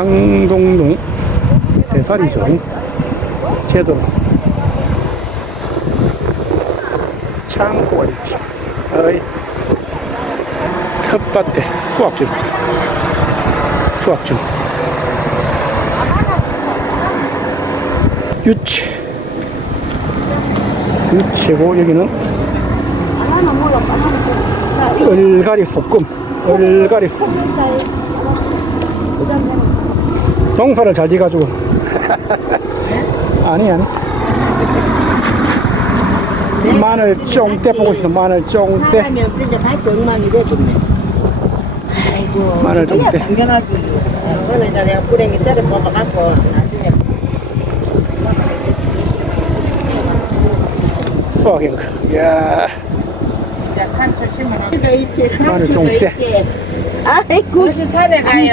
강동동 대사리죠. 제도로 창고가. 어이. 텃밭에 수확 중입니다. 수확 중. 유치. 유치고 여기는 얼갈이 소금. 얼갈이 소금. 농사를 잘 지가지고. 아니, 아니. 마늘 쫑대 보고 싶어, 마늘 쫑대. 하면 진짜 다시 엉망이 되겠네. 아이고. 마늘. 당연하지. 내가 뽑아갖고 나중에 진짜 산초 심으면 이거 있지. 마늘 상추도. 있지. 아이고. 산에 가요.